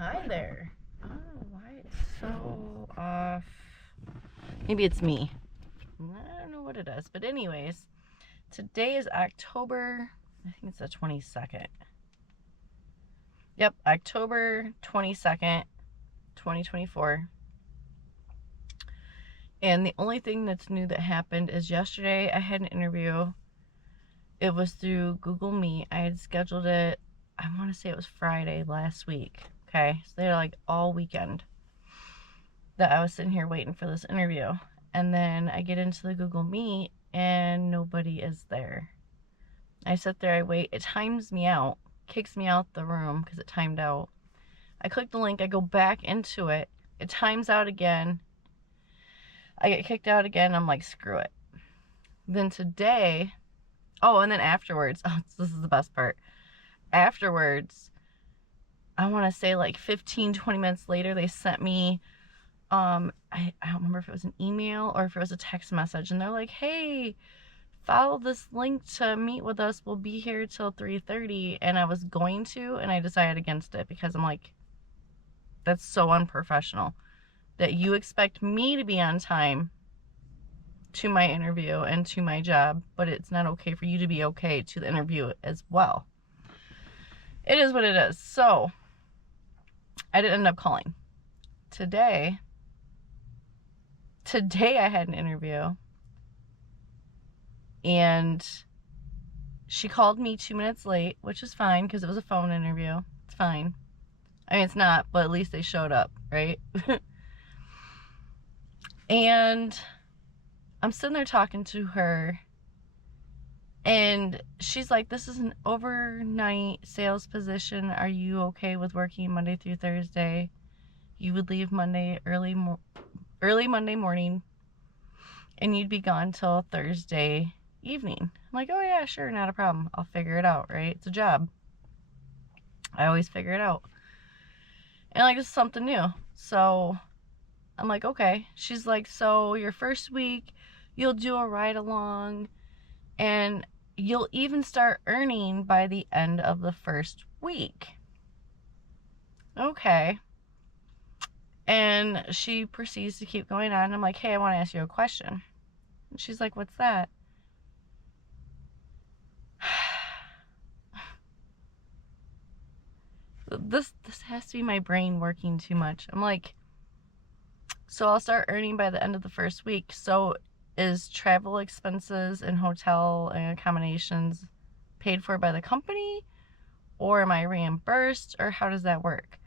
Hi there. Oh, why it's so off? Maybe it's me. I don't know what it is. But anyways, today is October, I think it's the 22nd. Yep, October 22nd, 2024. And the only thing that's new that happened is yesterday I had an interview. It was through Google Meet. I had scheduled it, I want to say it was Friday last week. Okay, so they're like all weekend that I was sitting here waiting for this interview. And then I get into the Google Meet and nobody is there. I sit there, I wait, it times me out, kicks me out the room because it timed out. I click the link, I go back into it, it times out again. I get kicked out again, I'm like, screw it. Then today, and then afterwards, this is the best part. Afterwards, I want to say like 15, 20 minutes later, they sent me I don't remember if it was an email or if it was a text message, and they're like, hey, follow this link to meet with us, we'll be here till 3:30. And I was going to, and I decided against it because I'm like, that's so unprofessional that you expect me to be on time to my interview and to my job, but it's not okay for you to be okay to the interview as well. It is what it is. So I didn't end up calling. Today I had an interview, and she called me 2 minutes late, which is fine because it was a phone interview. It's fine. I mean, it's not, but at least they showed up, right? And I'm sitting there talking to her, and she's like, this is an overnight sales position. Are you okay with working Monday through Thursday? You would leave Monday early Monday morning, and you'd be gone till Thursday evening. I'm like, oh yeah, sure, not a problem. I'll figure it out, right? It's a job. I always figure it out. And like, it's something new. So I'm like, okay. She's like, so your first week, you'll do a ride along, and you'll even start earning by the end of the first week. Okay. And she proceeds to keep going on. I'm like, hey, I want to ask you a question. And she's like, what's that? This has to be my brain working too much. I'm like, so I'll start earning by the end of the first week. So is travel expenses and hotel and accommodations paid for by the company, or am I reimbursed, or how does that work?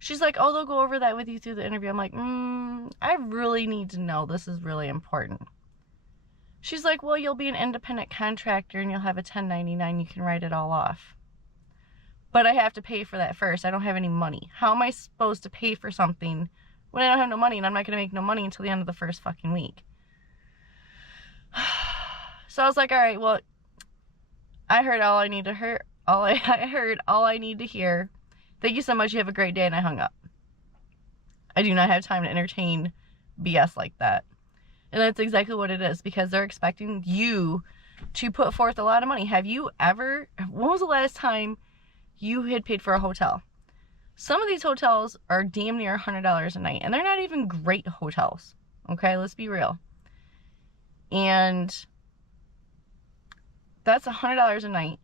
She's like, oh, they'll go over that with you through the interview. I'm like, I really need to know. This is really important. She's like, well, you'll be an independent contractor and you'll have a 1099. You can write it all off. But I have to pay for that first. I don't have any money. How am I supposed to pay for something when I don't have no money, and I'm not going to make no money until the end of the first fucking week? So I was like, all right, well, I heard all I need to hear. I heard all I need to hear. Thank you so much. You have a great day. And I hung up. I do not have time to entertain BS like that. And that's exactly what it is, because they're expecting you to put forth a lot of money. When was the last time you had paid for a hotel? Some of these hotels are damn near $100 a night, and they're not even great hotels. Okay, let's be real. And that's $100 a night.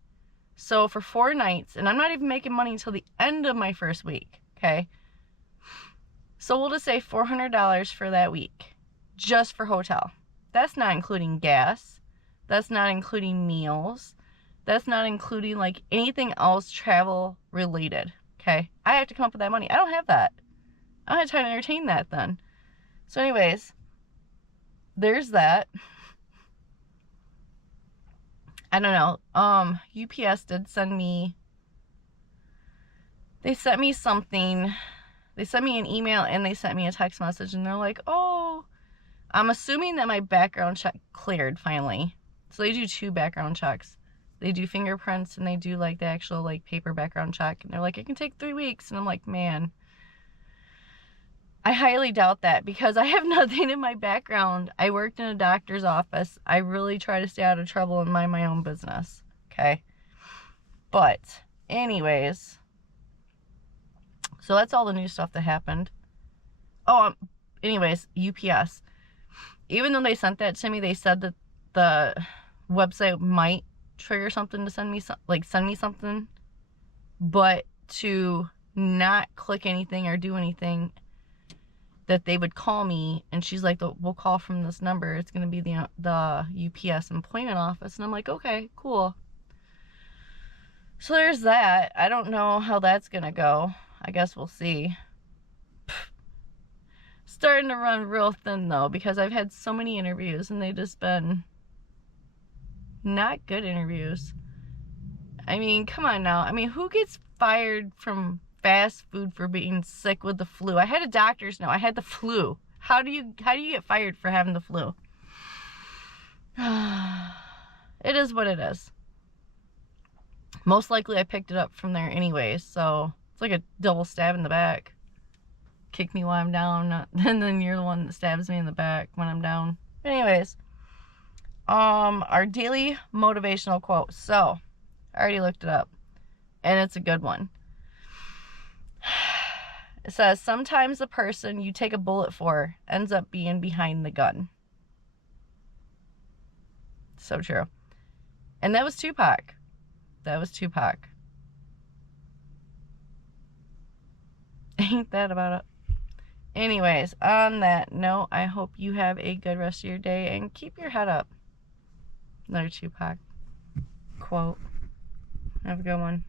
So for 4 nights, and I'm not even making money until the end of my first week, okay? So we'll just say $400 for that week, just for hotel. That's not including gas. That's not including meals. That's not including like anything else travel related, okay? I have to come up with that money. I don't have that. I don't have time to entertain that then. So anyways, there's that. I don't know. UPS did send me, they sent me something. They sent me an email and they sent me a text message, and they're like, oh, I'm assuming that my background check cleared finally. So they do 2 background checks. They do fingerprints and they do like the actual like paper background check. And they're like, it can take 3 weeks. And I'm like, man, I highly doubt that, because I have nothing in my background. I worked in a doctor's office. I really try to stay out of trouble and mind my own business. Okay. But anyways, So that's all the new stuff that happened. Oh, anyways, UPS. Even though they sent that to me, they said that the website might trigger something to send me something, but to not click anything or do anything, that they would call me. And she's like, we'll call from this number. It's going to be the UPS employment office. And I'm like, okay, cool. So there's that. I don't know how that's going to go. I guess we'll see. Starting to run real thin though, because I've had so many interviews and they've just been not good interviews. I mean, come on now. I mean, who gets fired from fast food for being sick with the flu? I had a doctor's note. I had the flu. How do you get fired for having the flu? It is what it is. Most likely I picked it up from there anyways, so it's like a double stab in the back. Kick me while I'm down, and then you're the one that stabs me in the back when I'm down. Anyways, our daily motivational quote. So, I already looked it up, and it's a good one. It says, sometimes the person you take a bullet for ends up being behind the gun. So true. And that was Tupac. Ain't that about it? Anyways, on that note, I hope you have a good rest of your day and keep your head up. Another Tupac quote. Have a good one.